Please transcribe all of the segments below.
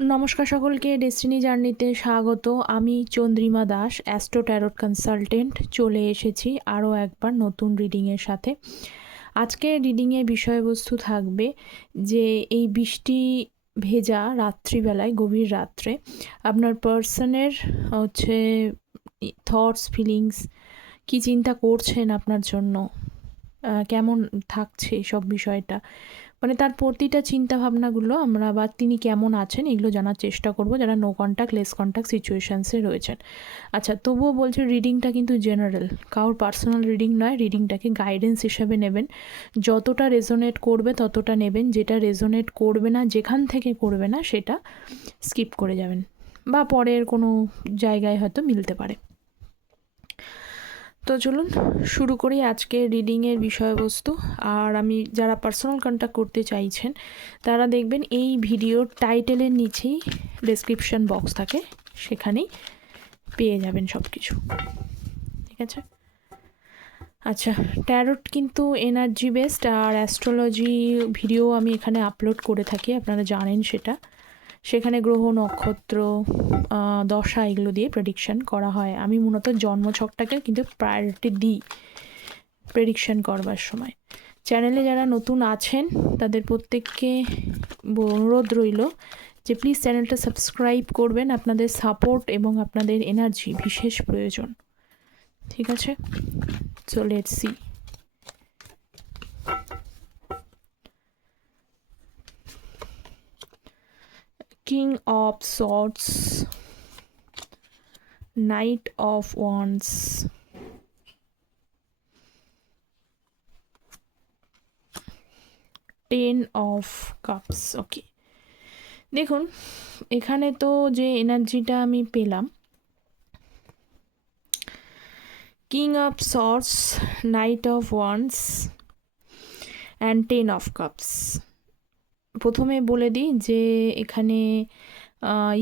নমস্কার সকলকে ডেস্টিনি জার্নিতে স্বাগত। আমি Chandrima Das astro tarot consultant চলে এসেছি আরও একবার নতুন রিডিংয়ের সাথে। আজকে রিডিংয়ে বিষয়বস্তু থাকবে যে, এই বৃষ্টি ভেজা রাত্রিবেলায়, গভীর রাত্রে, আপনার পার্সনের হচ্ছে থটস ফিলিংস কি চিন্তা করছেন আপনার জন্য কেমন থাকছে সব বিষয়টা মানে তার প্রতিটা চিন্তা ভাবনাগুলো আমরা বা তিনি কেমন আছেন এগুলো জানার চেষ্টা করব, যারা নো কন্ট্যাক্ট লেস কন্ট্যাক্ট সিচুয়েশানসে রয়েছেন। আচ্ছা তবুও বলছে রিডিংটা কিন্তু জেনারেল কারোর পার্সোনাল রিডিং নয় রিডিংটাকে গাইডেন্স হিসাবে নেবেন। যতটা রেজোনেট করবে ততটা নেবেন, যেটা রেজোনেট করবে না, যেখান থেকে করবে না, সেটা স্কিপ করে যাবেন। বা পরের কোনো জায়গায় হয়তো মিলতে পারে। তো চলুন, শুরু করি আজকে রিডিংয়ের বিষয়বস্তু। আর আমি যারা পার্সোনাল কন্ট্যাক্ট করতে চাইছেন, তারা দেখবেন এই ভিডিওর টাইটেলের নিচেই ডেসক্রিপশন বক্স থাকে। সেখানেই পেয়ে যাবেন সব কিছু ঠিক আছে? আচ্ছা ট্যারোট কিন্তু এনার্জি বেসড আর অ্যাস্ট্রোলজি ভিডিও আমি এখানে আপলোড করে থাকি, আপনারা জানেন সেটা। সেখানে গ্রহ, নক্ষত্র দশা এগুলো দিয়ে প্রেডিকশন করা হয়। আমি মূলত জন্মছকটাকে কিন্তু প্রায়োরিটি দিই প্রেডিকশন করবার সময়। চ্যানেলে যারা নতুন আছেন, তাদের প্রত্যেককে অনুরোধ রইল যে প্লিজ চ্যানেলটা সাবস্ক্রাইব করবেন। আপনাদের সাপোর্ট এবং আপনাদের এনার্জি বিশেষ প্রয়োজন। ঠিক আছে? So let see king of swords knight of wands ten of cups okay দেখুন, এখানে তো যে এনার্জিটা আমি পেলাম king of swords knight of wands and ten of cups প্রথমে বলে দিই যে এখানে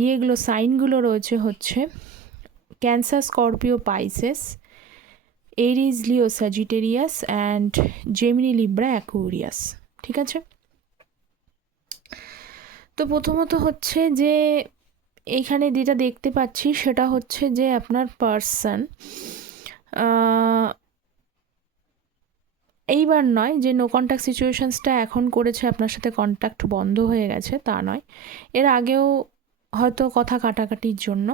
ইয়েগুলো, সাইনগুলো রয়েছে হচ্ছে Cancer, Scorpio, Pisces, Aries, Leo Sagittarius and Gemini, Libra, Aquarius. ঠিক আছে? তো প্রথমত হচ্ছে যে এখানে যেটা দেখতে পাচ্ছি সেটা হচ্ছে যে আপনার পার্সন এইবার নয় যে নো কন্ট্যাক্ট সিচুয়েশনসটা এখন করেছে আপনার সাথে কন্ট্যাক্ট বন্ধ হয়ে গেছে, তা নয়। এর আগেও হয়তো কথা কাটাকাটির জন্য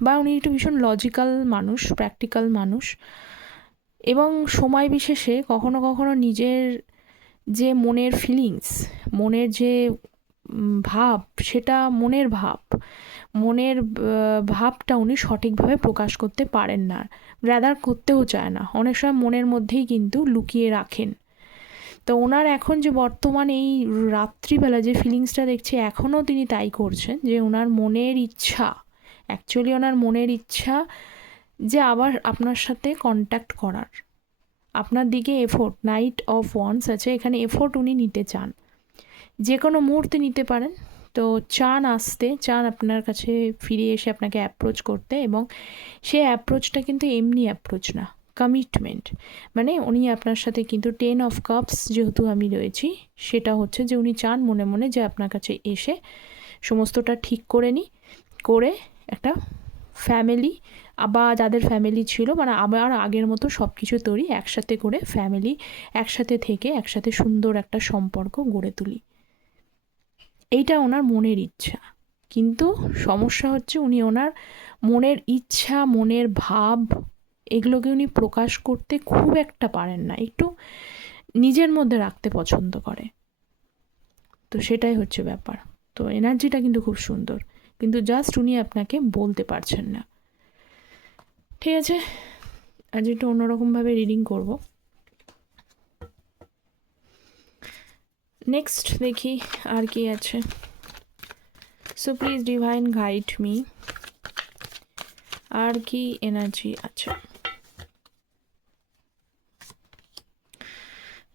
বা উনি একটু ভীষণ লজিক্যাল মানুষ প্র্যাকটিক্যাল মানুষ এবং সময় বিশেষে কখনো কখনো নিজের যে মনের ফিলিংস মনের যে ভাব, সেটা মনের ভাব মনের ভাবটা উনি সঠিকভাবে প্রকাশ করতে পারেন না। রাদার করতেও চায় না। অনেক সময় মনের মধ্যেই কিন্তু লুকিয়ে রাখেন। তো ওনার এখন যে বর্তমান এই রাত্রিবেলা যে ফিলিংসটা দেখছি, এখনও তিনি তাই করছেন যে ওনার মনের ইচ্ছা অ্যাকচুয়ালি ওনার মনের ইচ্ছা যে আবার আপনার সাথে কন্ট্যাক্ট করার। আপনার দিকে এফোর্ট নাইট অফ ওয়ান্স আছে, এখানে এফোর্ট উনি নিতে চান। যে কোনো মুহূর্তে নিতে পারেন। তো চান আসতে, চান আপনার কাছে ফিরে এসে আপনাকে অ্যাপ্রোচ করতে এবং সেই অ্যাপ্রোচটা কিন্তু এমনি অ্যাপ্রোচ না কমিটমেন্ট মানে উনি আপনার সাথে কিন্তু টেন অফ কাপস যেহেতু আমি রয়েছি, সেটা হচ্ছে যে উনি চান মনে মনে যে আপনার কাছে এসে সমস্তটা ঠিক করে নিই করে একটা ফ্যামিলি বা যাদের ফ্যামিলি ছিল মানে আবার আগের মতো সব কিছু তৈরি, একসাথে করে ফ্যামিলি একসাথে থেকে একসাথে সুন্দর একটা সম্পর্ক গড়ে তুলি। এইটা ওনার মনের ইচ্ছা। কিন্তু সমস্যা হচ্ছে উনি ওনার মনের ইচ্ছা, মনের ভাব, এগুলোকে উনি প্রকাশ করতে খুব একটা পারেন না। একটু নিজের মধ্যে রাখতে পছন্দ করে। তো সেটাই হচ্ছে ব্যাপার। তো এনার্জিটা কিন্তু খুব সুন্দর। কিন্তু জাস্ট উনি আপনাকে বলতে পারছেন না। ঠিক আছে? আজ একটু অন্যরকমভাবে রিডিং করব। নেক্সট দেখি আর কি আছে। So please divine guide me আর কি এনার্জি আছে?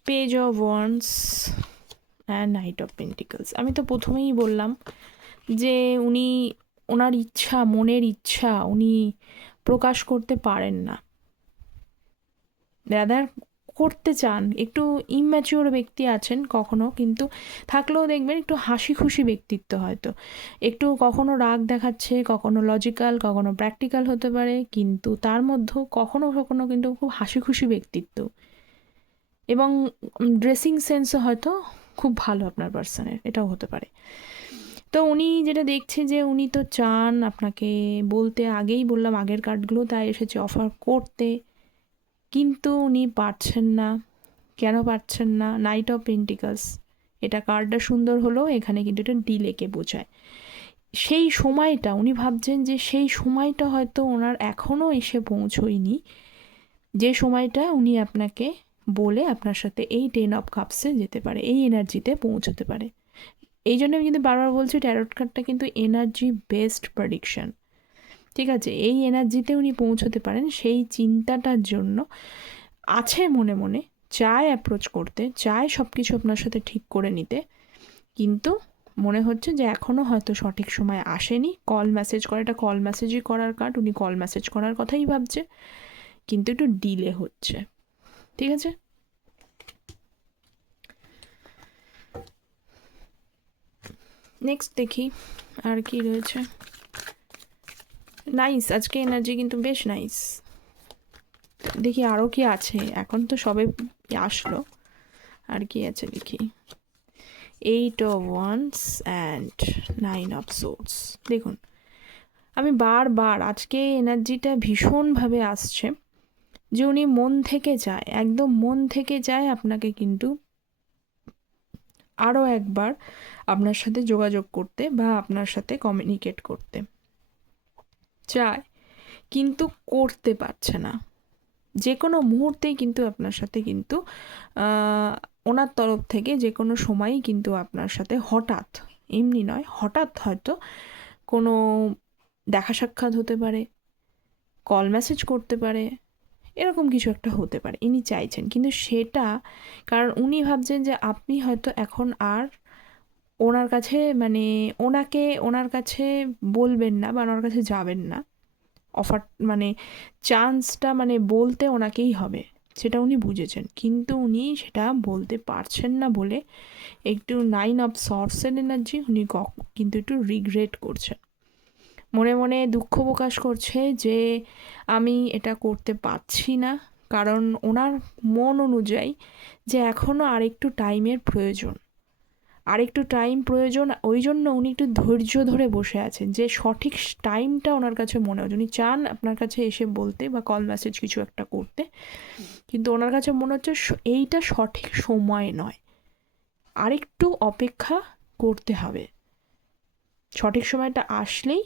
Page of wands and knight of pentacles আমি তো প্রথমেই বললাম যে উনি, ওনার ইচ্ছা, মনের ইচ্ছা উনি প্রকাশ করতে পারেন না। রাদার করতে চান, একটু ইম্যাচিওর ব্যক্তি আছেন কখনো, কিন্তু থাকলেও দেখবেন একটু হাসি খুশি ব্যক্তিত্ব হয়তো। একটু কখনো রাগ দেখাচ্ছে, কখনো লজিক্যাল কখনো প্র্যাকটিক্যাল হতে পারে, কিন্তু তার মধ্যেও কখনো কখনো কিন্তু খুব হাসি খুশি ব্যক্তিত্ব। এবং ড্রেসিং সেন্সও হয়তো খুব ভালো আপনার পার্সনের এটাও হতে পারে। তো উনি যেটা দেখছে যে উনি তো চান আপনাকে বলতে, আগেই বললাম আগের কার্ডগুলো তাই এসেছে অফার করতে। কিন্তু উনি পারছেন না। কেন পারছেন না? নাইট অফ পেন্টিকালস এটা কার্ডটা সুন্দর হলেও এখানে কিন্তু এটা ডিলেকে বোঝায়। সেই সময়টা উনি ভাবছেন যে সেই সময়টা হয়তো ওনার এখনও এসে পৌঁছয়নি। যে সময়টা উনি আপনাকে বলে আপনার সাথে এই টেন অফ কাপসে যেতে পারে, এই এনার্জিতে পৌঁছতে পারে। এই জন্য আমি কিন্তু বারবার বলছি ট্যারট কার্ডটা কিন্তু এনার্জি বেসড প্রেডিকশন ঠিক আছে, এই এনার্জিতে উনি পৌঁছতে পারেন, সেই চিন্তাটার জন্য আছে মনে মনে, চায় অ্যাপ্রোচ করতে, চায় সব কিছু আপনার সাথে ঠিক করে নিতে, কিন্তু মনে হচ্ছে যে এখনও হয়তো সঠিক সময় আসেনি। কল মেসেজ করে এটা কল মেসেজই করার কার্ড, উনি কল মেসেজ করার কথাই ভাবছে, কিন্তু একটু ডিলে হচ্ছে, ঠিক আছে? নেক্সট দেখি আর কি রয়েছে। নাইস আজকে এনার্জি কিন্তু বেশ নাইস দেখি আরও কি আছে। এখন তো সবে আসলো। আর কি আছে দেখি। Eight of wands and nine of swords দেখুন, আমি বারবার আজকে এনার্জিটা ভীষণভাবে আসছে। যে উনি মন থেকে চায় একদম মন থেকে চায় আপনাকে কিন্তু আরও একবার আপনার সাথে যোগাযোগ করতে বা আপনার সাথে কমিউনিকেট করতে। চায়, কিন্তু করতে পারছে না। যে কোনো মুহূর্তেই কিন্তু আপনার সাথে কিন্তু ওনার তরফ থেকে যে কোনো সময়ই কিন্তু আপনার সাথে হঠাৎ, এমনি নয়, হঠাৎ হয়তো কোনো দেখা সাক্ষাৎ হতে পারে কল মেসেজ করতে পারে, এরকম কিছু একটা হতে পারে, ইনি চাইছেন। কিন্তু সেটা, কারণ উনি ভাবছেন যে আপনি হয়তো এখন আর ওনার কাছে মানে ওনাকে, ওনার কাছে বলবেন না বা ওনার কাছে যাবেন না। অফার মানে চান্সটা মানে বলতে ওনাকেই হবে, সেটা উনি বুঝেছেন। কিন্তু উনি সেটা বলতে পারছেন না বলে একটু নাইন অফ সর্সের এনার্জি উনি কিন্তু একটু রিগ্রেট করছেন। মনে মনে দুঃখ প্রকাশ করছে যে আমি এটা করতে পারছি না, কারণ ওনার মন অনুযায়ী যে এখনও আরেকটু টাইমের প্রয়োজন। আরেকটু টাইম প্রয়োজন, ওই জন্য উনি একটু ধৈর্য ধরে বসে আছেন যে সঠিক টাইমটা ওনার কাছে মনে হয়। উনি চান আপনার কাছে এসে বলতে বা কল মেসেজ কিছু একটা করতে। কিন্তু ওনার কাছে মনে হচ্ছে এইটা সঠিক সময় নয়। আরেকটু অপেক্ষা করতে হবে। সঠিক সময়টা আসলেই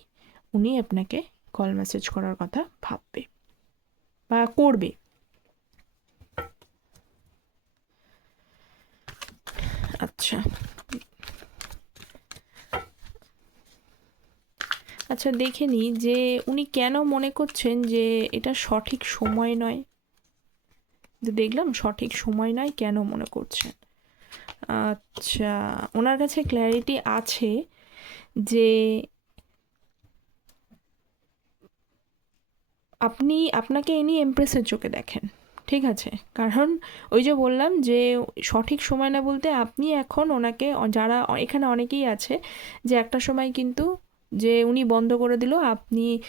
উনি আপনাকে কল মেসেজ করার কথা ভাববে বা করবে। আচ্ছা। আচ্ছা দেখে নিই যে উনি কেন মনে করছেন যে এটা সঠিক সময় নয়? দেখলাম সঠিক সময় নয়, কেন মনে করছেন? আচ্ছা ওনার কাছে ক্ল্যারিটি আছে যে আপনি, আপনাকে এনি এমপ্রেসের চোখে দেখেন, ঠিক আছে? কারণ ওই যে বললাম যে সঠিক সময় না বলতে আপনি এখন ওনাকে, যারা এখানে অনেকেই আছে, যে একটা সময় কিন্তু যে উনি বন্ধ করে দিল, আপনি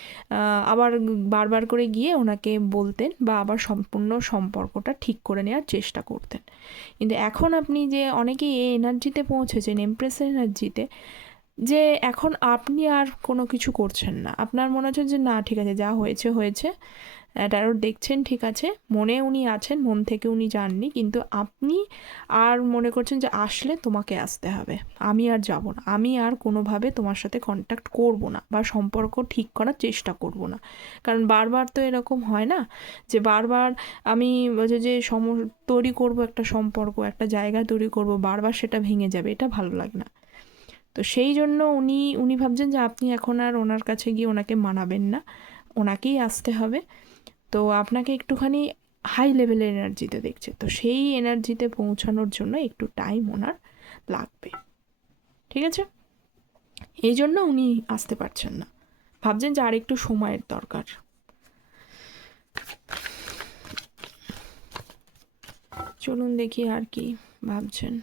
আবার বারবার করে গিয়ে ওনাকে বলতেন বা আবার সম্পূর্ণ সম্পর্কটা ঠিক করে নেওয়ার চেষ্টা করতেন। কিন্তু এখন আপনি যে অনেকেই এই এনার্জিতে পৌঁছেছেন, এমপ্রেস এনার্জিতে, যে এখন আপনি আর কোনো কিছু করছেন না। আপনার মনে হচ্ছে যে, না, ঠিক আছে, যা হয়েছে হয়েছে। ট্যারোট দেখছেন, ঠিক আছে? মনে উনি আছেন, মন থেকে উনি যাননি কিন্তু আপনি আর মনে করছেন যে আসলে তোমাকে আসতে হবে। আমি আর যাব না। আমি আর কোনোভাবে তোমার সাথে কন্ট্যাক্ট করব না বা সম্পর্ক ঠিক করার চেষ্টা করব না। কারণ বারবার তো এরকম হয় না যে বারবার আমি যে সম, তৈরি করব একটা সম্পর্ক, একটা জায়গা তৈরি করব, বারবার সেটা ভেঙে যাবে, এটা ভালো লাগে না। তো সেই জন্য উনি উনি ভাবছেন যে আপনি এখন আর ওনার কাছে গিয়ে ওনাকে মানাবেন না। ওনাকেই আসতে হবে। তো আপনাকে একটুখানি হাই লেভেলের এনার্জিতে দেখছে। তো সেই এনার্জিতে পৌঁছানোর জন্য একটু টাইম ওনার লাগবে। ঠিক আছে? এই জন্য উনি আসতে পারছেন না। ভাবছেন যে আর একটু সময়ের দরকার। চলুন দেখি আর কি ভাবছেন।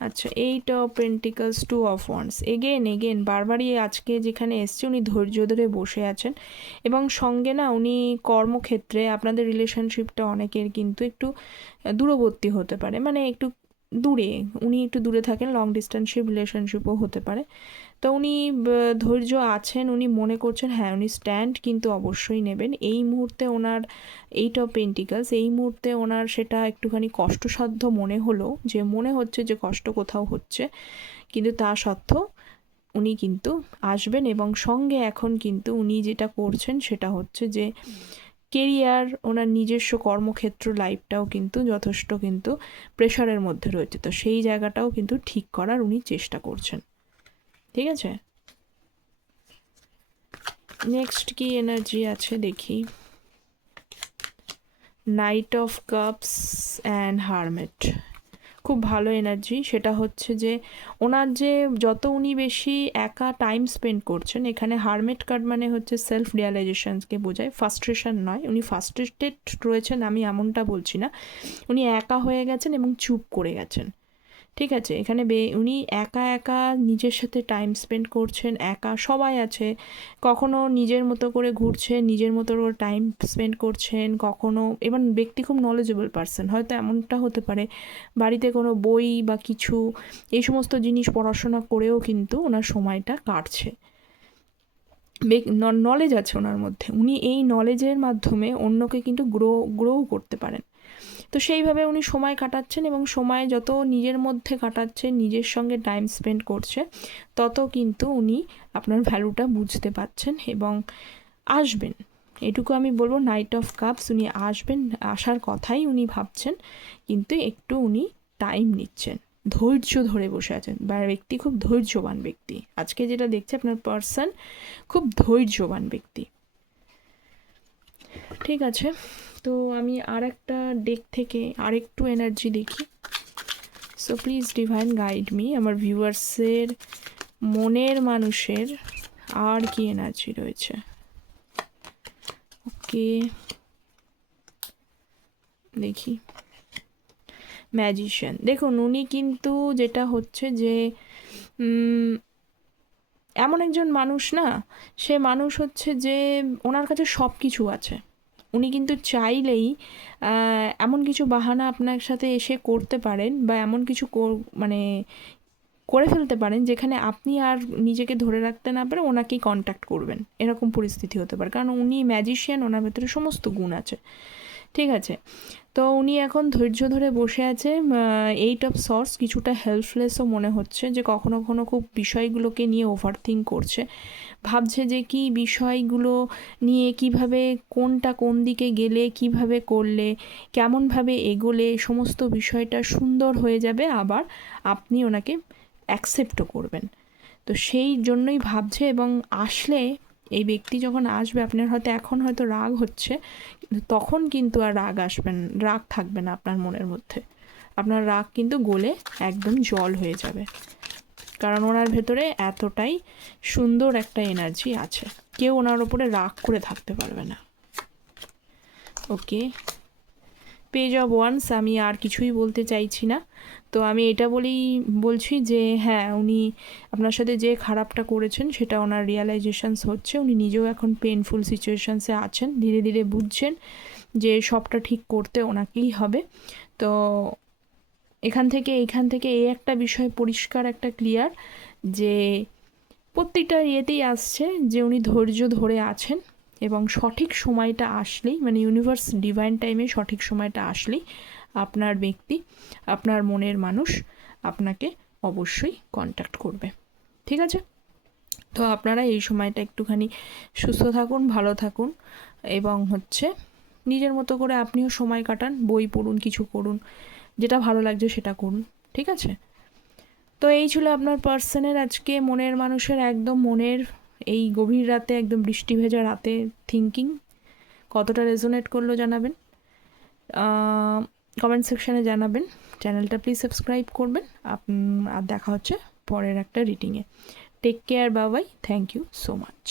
আচ্ছা eight of pentacles two of wands again again বারবারই আজকে যেখানে এসছে উনি ধৈর্য ধরে বসে আছেন এবং সঙ্গে না উনি কর্মক্ষেত্রে আপনাদের রিলেশনশিপটা অনেকের কিন্তু একটু দূরবর্তী হতে পারে। মানে একটু দূরে, উনি একটু দূরে থাকেন লং ডিস্টেন্সিভ রিলেশনশিপও হতে পারে। তো উনি ধৈর্য আছেন, উনি মনে করছেন হ্যাঁ উনি স্ট্যান্ড কিন্তু অবশ্যই নেবেন। এই মুহূর্তে ওনার এইট অফ পেন্টিকালস এই মুহূর্তে ওনার সেটা একটুখানি কষ্টসাধ্য মনে হলো যে, মনে হচ্ছে যে কষ্ট কোথাও হচ্ছে। কিন্তু তা সত্ত্বেও উনি কিন্তু আসবেন এবং সঙ্গে এখন কিন্তু উনি যেটা করছেন সেটা হচ্ছে যে কেরিয়ার, ওনার নিজস্ব কর্মক্ষেত্র লাইফটাও কিন্তু যথেষ্ট কিন্তু প্রেশারের মধ্যে রয়েছে। তো সেই জায়গাটাও কিন্তু ঠিক করার উনি চেষ্টা করছেন। ঠিক আছে? নেক্সট কি এনার্জি আছে দেখি। Knight of cups and hermit খুব ভালো এনার্জি সেটা হচ্ছে যে ওনার যে যত উনি বেশি একা টাইম স্পেন্ড করছেন, এখানে হারমেট কার্ড মানে হচ্ছে সেলফ রিয়ালাইজেশনসকে বোঝায়। ফার্স্ট্রেশন নয়, উনি ফার্স্ট্রেটেড রয়েছেন, আমি এমনটা বলছি না। উনি একা হয়ে গেছেন এবং চুপ করে গেছেন। ঠিক আছে, এখানে বে, উনি একা একা নিজের সাথে টাইম স্পেন্ড করছেন, একা সবাই আছে, কখনো নিজের মতো করে ঘুরছেন, নিজের মতো করে টাইম স্পেন্ড করছেন, কখনো এবার ব্যক্তি খুব নলেজেবল পারসন হয়তো এমনটা হতে পারে, বাড়িতে কোনো বই বা কিছু, এই সমস্ত জিনিস পড়াশোনা করেও কিন্তু ওনার সময়টা কাটছে। নলেজ আছে ওনার মধ্যে, উনি এই নলেজের মাধ্যমে অন্যকে কিন্তু গ্রো গ্রোও করতে পারেন। তো সেইভাবে উনি সময় কাটাচ্ছেন এবং সময় যত নিজের মধ্যে কাটাচ্ছেন নিজের সঙ্গে টাইম স্পেন্ড করছে, তত কিন্তু উনি আপনার ভ্যালুটা বুঝতে পারছেন এবং আসবেন। এটুকু আমি বলব নাইট অফ কাপস উনি আসবেন, আসার কথাই উনি ভাবছেন, কিন্তু একটু উনি টাইম নিচ্ছেন। ধৈর্য ধরে বসে আছেন। বা ব্যক্তি খুব ধৈর্যবান ব্যক্তি। আজকে যেটা দেখছে, আপনার পার্সন খুব ধৈর্যবান ব্যক্তি। ঠিক আছে। তো আমি আর একটা ডেক থেকে আরেকটু এনার্জি দেখি। So please divine guide me আমার ভিউয়ার্সের মনের মানুষের আর কি এনার্জি রয়েছে। ওকে দেখি। ম্যাজিশিয়ান দেখুন, উনি কিন্তু যেটা হচ্ছে যে এমন একজন মানুষ না, সে মানুষ হচ্ছে যে ওনার কাছে সব কিছু আছে। উনি কিন্তু চাইলেই এমন কিছু বাহানা আপনার সাথে এসে করতে পারেন বা এমন কিছু মানে করে ফেলতে পারেন যেখানে আপনি আর নিজেকে ধরে রাখতে না পারে ওনাকেই কন্ট্যাক্ট করবেন। এরকম পরিস্থিতি হতে পারে। কারণ উনি ম্যাজিশিয়ান ওনার ভেতরে সমস্ত গুণ আছে। ঠিক আছে? তো উনি এখন ধৈর্য ধরে বসে আছে এইট অফ সর্স কিছুটা হেল্পলেসও মনে হচ্ছে যে কখনো কখনো খুব বিষয়গুলোকে নিয়ে ওভার থিঙ্ক করছে। ভাবছে যে কি বিষয়গুলো নিয়ে কীভাবে কোনটা কোন দিকে গেলে, কীভাবে করলে, কেমনভাবে এগোলে, সমস্ত বিষয়টা সুন্দর হয়ে যাবে, আবার আপনি ওনাকে অ্যাকসেপ্টও করবেন। তো সেই জন্যই ভাবছে এবং আসলে এই ব্যক্তি যখন আসবে, আপনার হয়তো এখন হয়তো রাগ হচ্ছে তখন কিন্তু আর রাগ আসবেন রাগ থাকবে না আপনার মনের মধ্যে। আপনার রাগ কিন্তু গলে একদম জল হয়ে যাবে। কারণ ওনার ভেতরে এতটাই সুন্দর একটা এনার্জি আছে। কেউ ওনার ওপরে রাগ করে থাকতে পারবে না। ওকে পেজ অফ ওয়ান্স আমি আর কিছুই বলতে চাইছি না। তো আমি এটা বলেই বলছি যে হ্যাঁ উনি আপনার সাথে যে খারাপটা করেছেন সেটা ওনার রিয়ালাইজেশনস হচ্ছে। উনি নিজেও এখন পেনফুল সিচুয়েশানসে আছেন, ধীরে ধীরে বুঝছেন যে সবটা ঠিক করতে ওনাকেই হবে। তো এখান থেকে এখান থেকে এই একটা বিষয় পরিষ্কার, একটা ক্লিয়ার যে প্রত্যেকটা ইয়েতেই আসছে যে উনি ধৈর্য ধরে আছেন। এবং সঠিক সময়টা আসলেই মানে ইউনিভার্স ডিভাইন টাইমে সঠিক সময়টা আসলেই আপনার ব্যক্তি, আপনার মনের মানুষ আপনাকে অবশ্যই কন্ট্যাক্ট করবে। ঠিক আছে? তো আপনারা এই সময়টা একটুখানি সুস্থ থাকুন, ভালো থাকুন এবং হচ্ছে নিজের মতো করে আপনিও সময় কাটান, বই পড়ুন, কিছু করুন, যেটা ভালো লাগছে সেটা করুন। ঠিক আছে? তো এই ছিল আপনার পার্সনের আজকে মনের মানুষের একদম মনের এই গভীর রাতে একদম বৃষ্টি ভেজা রাতে থিঙ্কিং কতটা রেজোনেট করল জানাবেন। কমেন্ট সেকশানে জানাবেন। চ্যানেলটা প্লিজ সাবস্ক্রাইব করবেন। আর দেখা হচ্ছে পরের একটা রিডিংয়ে take care Babai thank you so much